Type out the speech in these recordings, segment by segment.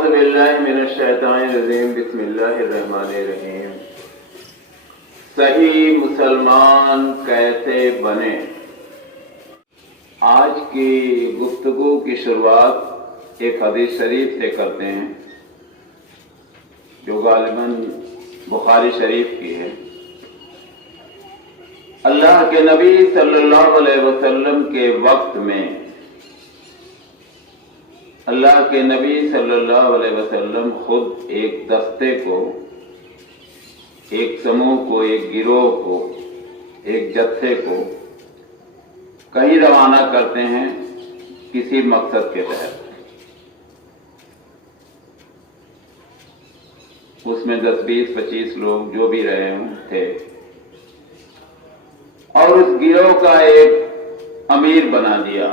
اعوذ باللہ من الشیطان الرجیم بسم اللہ الرحمن الرحیم۔ صحیح مسلمان کیسے بنے؟ آج کی گفتگو کی شروعات ایک حدیث شریف سے کرتے ہیں جو غالباً بخاری شریف کی ہے۔ اللہ کے نبی صلی اللہ علیہ وسلم کے وقت میں اللہ کے نبی صلی اللہ علیہ وسلم خود ایک دستے کو، ایک سموہ کو، ایک گروہ کو، ایک جتھے کو کہیں روانہ کرتے ہیں کسی مقصد کے تحت۔ اس میں 10 20 25 لوگ جو بھی رہے ہوں تھے، اور اس گروہ کا ایک امیر بنا دیا،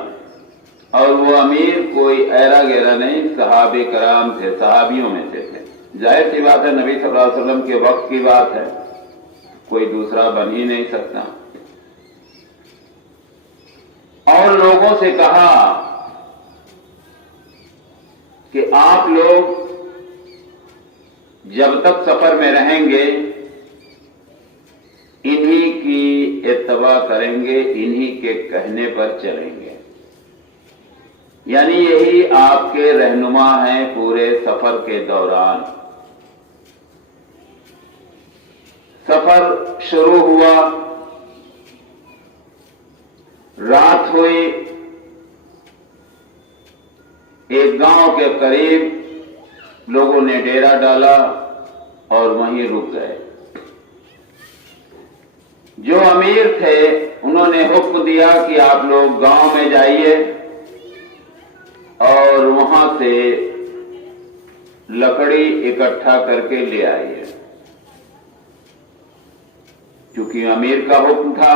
اور وہ امیر کوئی ایرا گیرا نہیں، صحابہ کرام تھے، صحابیوں میں سے تھے۔ ظاہر سی بات ہے، نبی صلی اللہ علیہ وسلم کے وقت کی بات ہے، کوئی دوسرا بن ہی نہیں سکتا۔ اور لوگوں سے کہا کہ آپ لوگ جب تک سفر میں رہیں گے انہی کی اتباع کریں گے، انہی کے کہنے پر چلیں گے، یعنی یہی آپ کے رہنما ہیں پورے سفر کے دوران۔ سفر شروع ہوا، رات ہوئی، ایک گاؤں کے قریب لوگوں نے ڈیرا ڈالا اور وہیں رک گئے۔ جو امیر تھے انہوں نے حکم دیا کہ آپ لوگ گاؤں میں جائیے اور وہاں سے لکڑی اکٹھا کر کے لے آئیے۔ چونکہ امیر کا حکم تھا،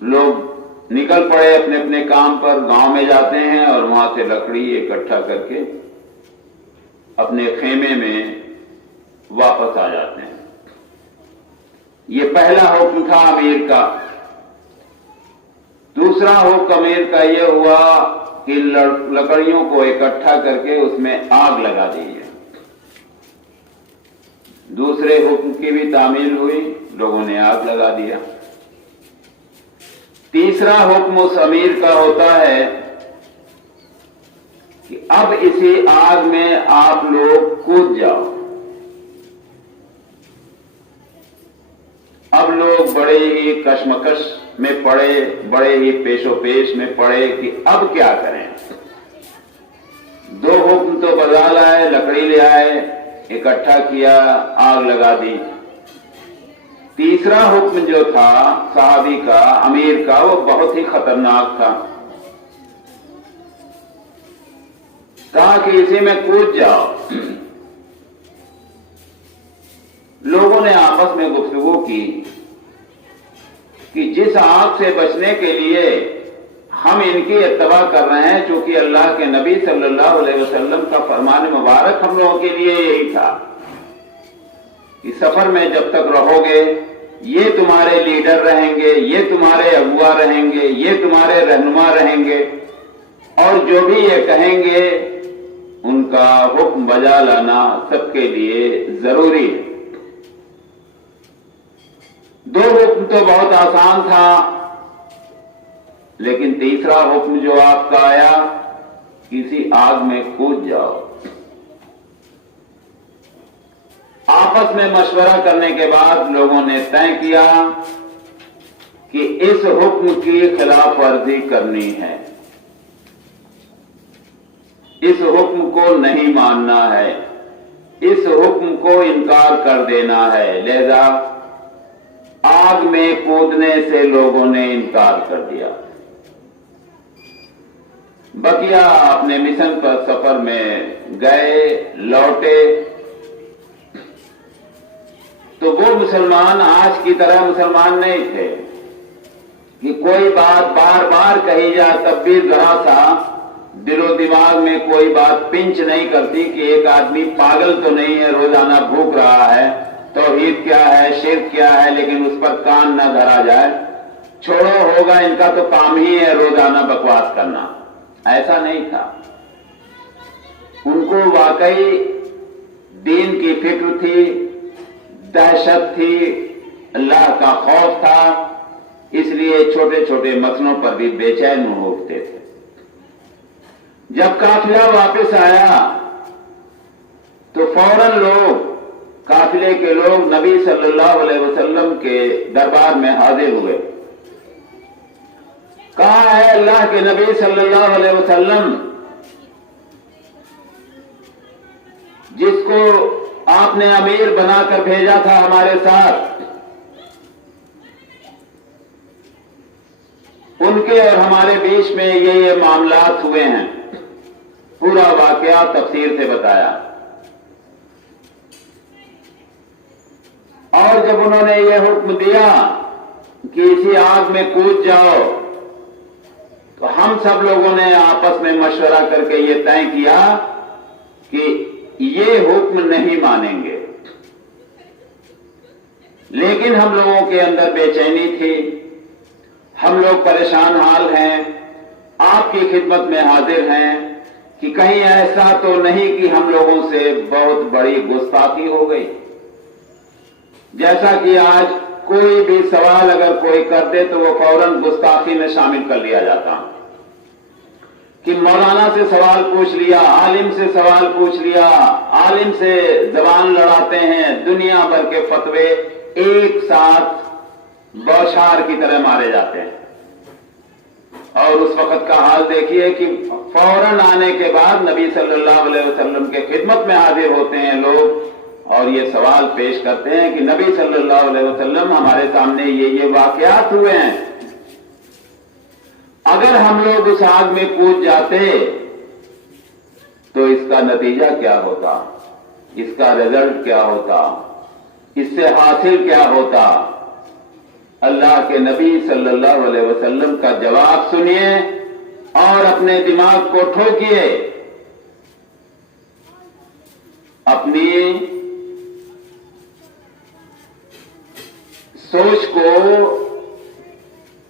لوگ نکل پڑے اپنے اپنے کام پر، گاؤں میں جاتے ہیں اور وہاں سے لکڑی اکٹھا کر کے اپنے خیمے میں واپس آ جاتے ہیں۔ یہ پہلا حکم تھا امیر کا۔ دوسرا حکم امیر کا یہ ہوا کہ لکڑیوں کو اکٹھا کر کے اس میں آگ لگا دیجیے۔ دوسرے حکم کی بھی تعمیل ہوئی، لوگوں نے آگ لگا دیا۔ تیسرا حکم اس امیر کا ہوتا ہے کہ اب اسی آگ میں آپ لوگ کود جاؤ۔ اب لوگ بڑے ہی کشمکش میں پڑے، بڑے ہی پیش و پیش میں پڑے کہ اب کیا کریں۔ 2 حکم تو بجا لائے، لکڑی لے آئے، اکٹھا کیا، آگ لگا دی۔ تیسرا حکم جو تھا صحابی کا، امیر کا، وہ بہت ہی خطرناک تھا۔ کہا کہ اسی میں کود جاؤ۔ لوگوں نے آپس میں گفتگو کی کہ جس آگ سے بچنے کے لیے ہم ان کی اتباع کر رہے ہیں، چونکہ اللہ کے نبی صلی اللہ علیہ وسلم کا فرمان مبارک ہم لوگوں کے لیے یہی تھا کہ سفر میں جب تک رہو گے یہ تمہارے لیڈر رہیں گے، یہ تمہارے اغوا رہیں گے، یہ تمہارے رہنما رہیں گے، اور جو بھی یہ کہیں گے ان کا حکم بجا لانا سب کے لیے ضروری ہے۔ 2 حکم تو بہت آسان تھا، لیکن تیسرا حکم جو آپ کا آیا، کسی آگ میں کود جاؤ۔ آپس میں مشورہ کرنے کے بعد لوگوں نے طے کیا کہ اس حکم کی خلاف ورزی کرنی ہے، اس حکم کو نہیں ماننا ہے، اس حکم کو انکار کر دینا ہے۔ لہذا آگ میں کودنے سے لوگوں نے انکار کر دیا۔ بقیہ اپنے مشن پر سفر میں گئے، لوٹے تو وہ مسلمان آج کی طرح مسلمان نہیں تھے کہ کوئی بات بار بار کہی جائے تب بھی ذرا سا دل و دماغ میں کوئی بات پنچ نہیں کرتی کہ ایک آدمی پاگل تو نہیں ہے، روزانہ بھوک رہا ہے، توحید کیا ہے، شرک کیا ہے، لیکن اس پر کان نہ دھرا جائے۔ چھوڑو، ہوگا ان کا تو کام ہی ہے روزانہ بکواس کرنا۔ ایسا نہیں تھا۔ ان کو واقعی دین کی فکر تھی، دہشت تھی، اللہ کا خوف تھا، اس لیے چھوٹے چھوٹے مسئلوں پر بھی بے چین ہو اٹھتے تھے۔ جب قافلہ واپس آیا تو فوراً لوگ، قافلے کے لوگ نبی صلی اللہ علیہ وسلم کے دربار میں حاضر ہوئے۔ کہا ہے اللہ کے نبی صلی اللہ علیہ وسلم، جس کو آپ نے امیر بنا کر بھیجا تھا ہمارے ساتھ، ان کے اور ہمارے بیچ میں یہ معاملات ہوئے ہیں۔ پورا واقعہ تفصیل سے بتایا، اور جب انہوں نے یہ حکم دیا کہ اسی آگ میں کود جاؤ، تو ہم سب لوگوں نے آپس میں مشورہ کر کے یہ طے کیا کہ یہ حکم نہیں مانیں گے، لیکن ہم لوگوں کے اندر بے چینی تھی، ہم لوگ پریشان حال ہیں، آپ کی خدمت میں حاضر ہیں کہ کہیں ایسا تو نہیں کہ ہم لوگوں سے بہت بڑی گستاخی ہو گئی۔ جیسا کہ آج کوئی بھی سوال اگر کوئی کرتے تو وہ فوراً گستاخی میں شامل کر لیا جاتا، کہ مولانا سے سوال پوچھ لیا، عالم سے سوال پوچھ لیا، عالم سے زبان لڑاتے ہیں، دنیا بھر کے فتوے ایک ساتھ بوچھار کی طرح مارے جاتے ہیں۔ اور اس وقت کا حال دیکھیے کہ فوراً آنے کے بعد نبی صلی اللہ علیہ وسلم کے خدمت میں حاضر ہوتے ہیں لوگ، اور یہ سوال پیش کرتے ہیں کہ نبی صلی اللہ علیہ وسلم، ہمارے سامنے یہ واقعات ہوئے ہیں، اگر ہم لوگ اس آگ میں کود جاتے تو اس کا نتیجہ کیا ہوتا، اس کا رزلٹ کیا ہوتا، اس سے حاصل کیا ہوتا؟ اللہ کے نبی صلی اللہ علیہ وسلم کا جواب سنیے اور اپنے دماغ کو ٹھوکیے، اپنی سوچ کو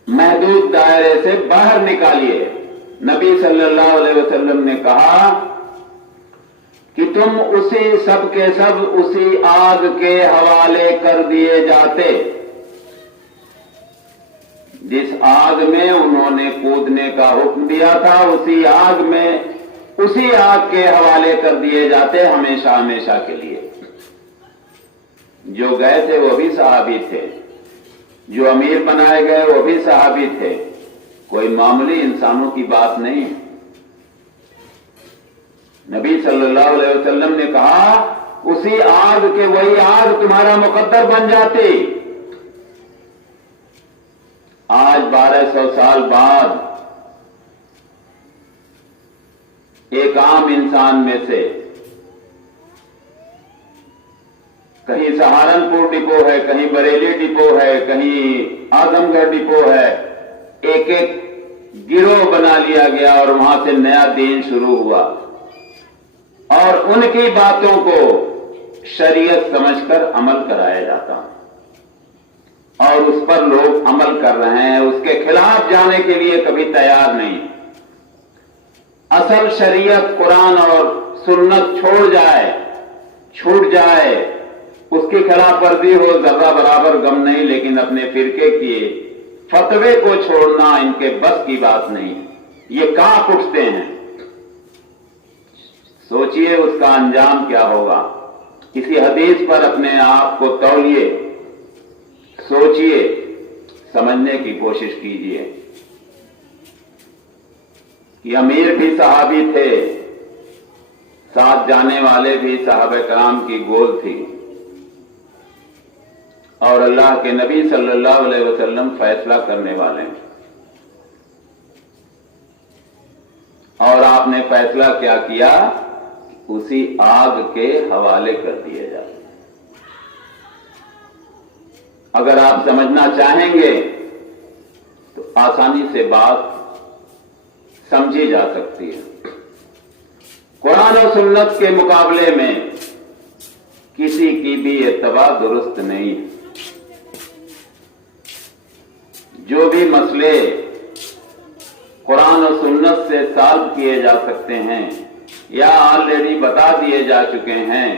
محدود دائرے سے باہر نکالیے۔ نبی صلی اللہ علیہ وسلم نے کہا کہ تم اسی سب کے سب اسی آگ کے حوالے کر دیے جاتے جس آگ میں انہوں نے کودنے کا حکم دیا تھا، اسی آگ کے حوالے کر دیے جاتے ہمیشہ ہمیشہ کے لیے۔ جو گئے تھے وہ بھی صحابی تھے، جو امیر بنائے گئے وہ بھی صحابی تھے، کوئی معمولی انسانوں کی بات نہیں۔ نبی صلی اللہ علیہ وسلم نے کہا اسی آگ کے وہی آگ تمہارا مقدر بن جاتی۔ آج 1200 سال بعد ایک عام انسان میں سے کہیں سہارنپور ڈپو ہے، کہیں بریلی ڈپو ہے، کہیں اعظم گڑھ ڈپو ہے، ایک ایک گروہ بنا لیا گیا اور وہاں سے نیا دین شروع ہوا، اور ان کی باتوں کو شریعت سمجھ کر عمل کرایا جاتا، اور اس پر لوگ عمل کر رہے ہیں، اس کے خلاف جانے کے لیے کبھی تیار نہیں۔ اصل شریعت قرآن اور سنت چھوٹ جائے، اس کی خلاف ورزی ہو، ذرہ برابر غم نہیں، لیکن اپنے فرقے کی فتوے کو چھوڑنا ان کے بس کی بات نہیں، یہ کانپ اٹھتے ہیں۔ سوچئے اس کا انجام کیا ہوگا، کسی حدیث پر اپنے آپ کو تولیے، سوچئے، سمجھنے کی کوشش کیجئے۔ یہ امیر بھی صحابی تھے، ساتھ جانے والے بھی صحابہ کرام کی گود تھی، اور اللہ کے نبی صلی اللہ علیہ وسلم فیصلہ کرنے والے ہیں، اور آپ نے فیصلہ کیا کیا؟ اسی آگ کے حوالے کر دیے جاتے۔ اگر آپ سمجھنا چاہیں گے تو آسانی سے بات سمجھی جا سکتی ہے۔ قرآن و سنت کے مقابلے میں کسی کی بھی اتباع درست نہیں ہے۔ جو بھی مسئلے قرآن و سنت سے سالو کیے جا سکتے ہیں یا آلریڈی بتا دیے جا چکے ہیں،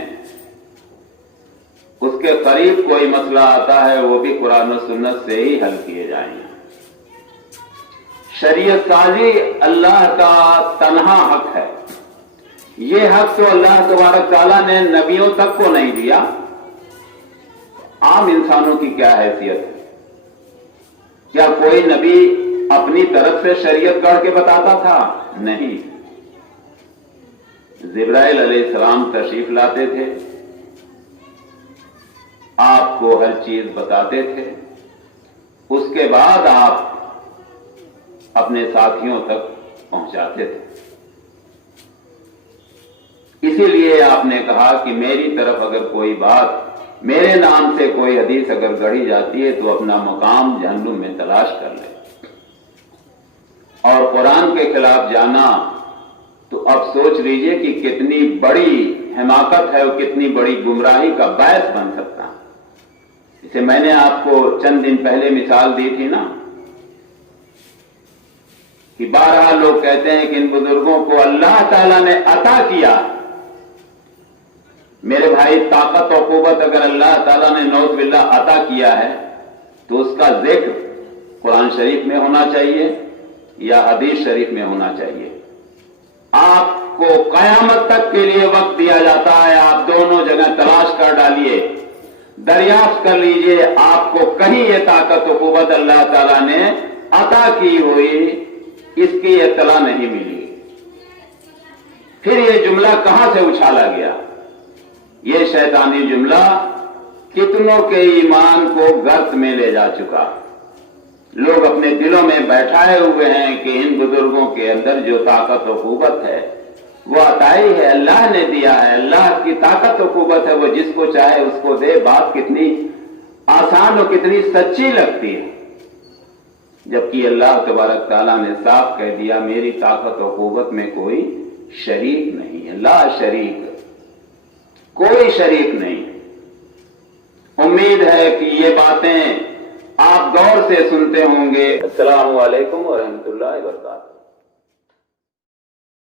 اس کے قریب کوئی مسئلہ آتا ہے وہ بھی قرآن و سنت سے ہی حل کیے جائیں گے۔ شریعت سازی اللہ کا تنہا حق ہے۔ یہ حق تو اللہ تبارک تعالیٰ نے نبیوں تک کو نہیں دیا، عام انسانوں کی کیا حیثیت ہے؟ کیا کوئی نبی اپنی طرف سے شریعت گڑھ کے بتاتا تھا؟ نہیں، جبرائیل علیہ السلام تشریف لاتے تھے، آپ کو ہر چیز بتاتے تھے، اس کے بعد آپ اپنے ساتھیوں تک پہنچاتے تھے۔ اسی لیے آپ نے کہا کہ میری طرف اگر کوئی بات، میرے نام سے کوئی حدیث اگر گڑھی جاتی ہے تو اپنا مقام جہنم میں تلاش کر لے۔ اور قرآن کے خلاف جانا تو اب سوچ لیجئے کہ کتنی بڑی حماقت ہے اور کتنی بڑی گمراہی کا باعث بن سکتا ہے۔ اسے میں نے آپ کو چند دن پہلے مثال دی تھی نا، کہ بارہا لوگ کہتے ہیں کہ ان بزرگوں کو اللہ تعالیٰ نے عطا کیا۔ میرے بھائی، طاقت و قوت اگر اللہ تعالیٰ نے نعوذ باللہ عطا کیا ہے تو اس کا ذکر قرآن شریف میں ہونا چاہیے یا حدیث شریف میں ہونا چاہیے۔ آپ کو قیامت تک کے لیے وقت دیا جاتا ہے، آپ دونوں جگہ تلاش کر ڈالیے، دریافت کر لیجئے، آپ کو کہیں یہ طاقت و قوت اللہ تعالیٰ نے عطا کی ہوئی اس کی اطلاع نہیں ملی۔ پھر یہ جملہ کہاں سے اچھالا گیا؟ یہ شیطانی جملہ کتنوں کے ایمان کو گرت میں لے جا چکا۔ لوگ اپنے دلوں میں بیٹھائے ہوئے ہیں کہ ان بزرگوں کے اندر جو طاقت و قوت ہے وہ عطائی ہے، اللہ نے دیا ہے، اللہ کی طاقت و قوت ہے، وہ جس کو چاہے اس کو دے۔ بات کتنی آسان اور کتنی سچی لگتی ہے، جبکہ اللہ تبارک تعالیٰ نے صاف کہہ دیا میری طاقت و قوت میں کوئی شریک نہیں ہے، لا شریک، کوئی شریک نہیں۔ امید ہے کہ یہ باتیں آپ غور سے سنتے ہوں گے۔ السلام علیکم ورحمۃ اللہ وبرکاتہ۔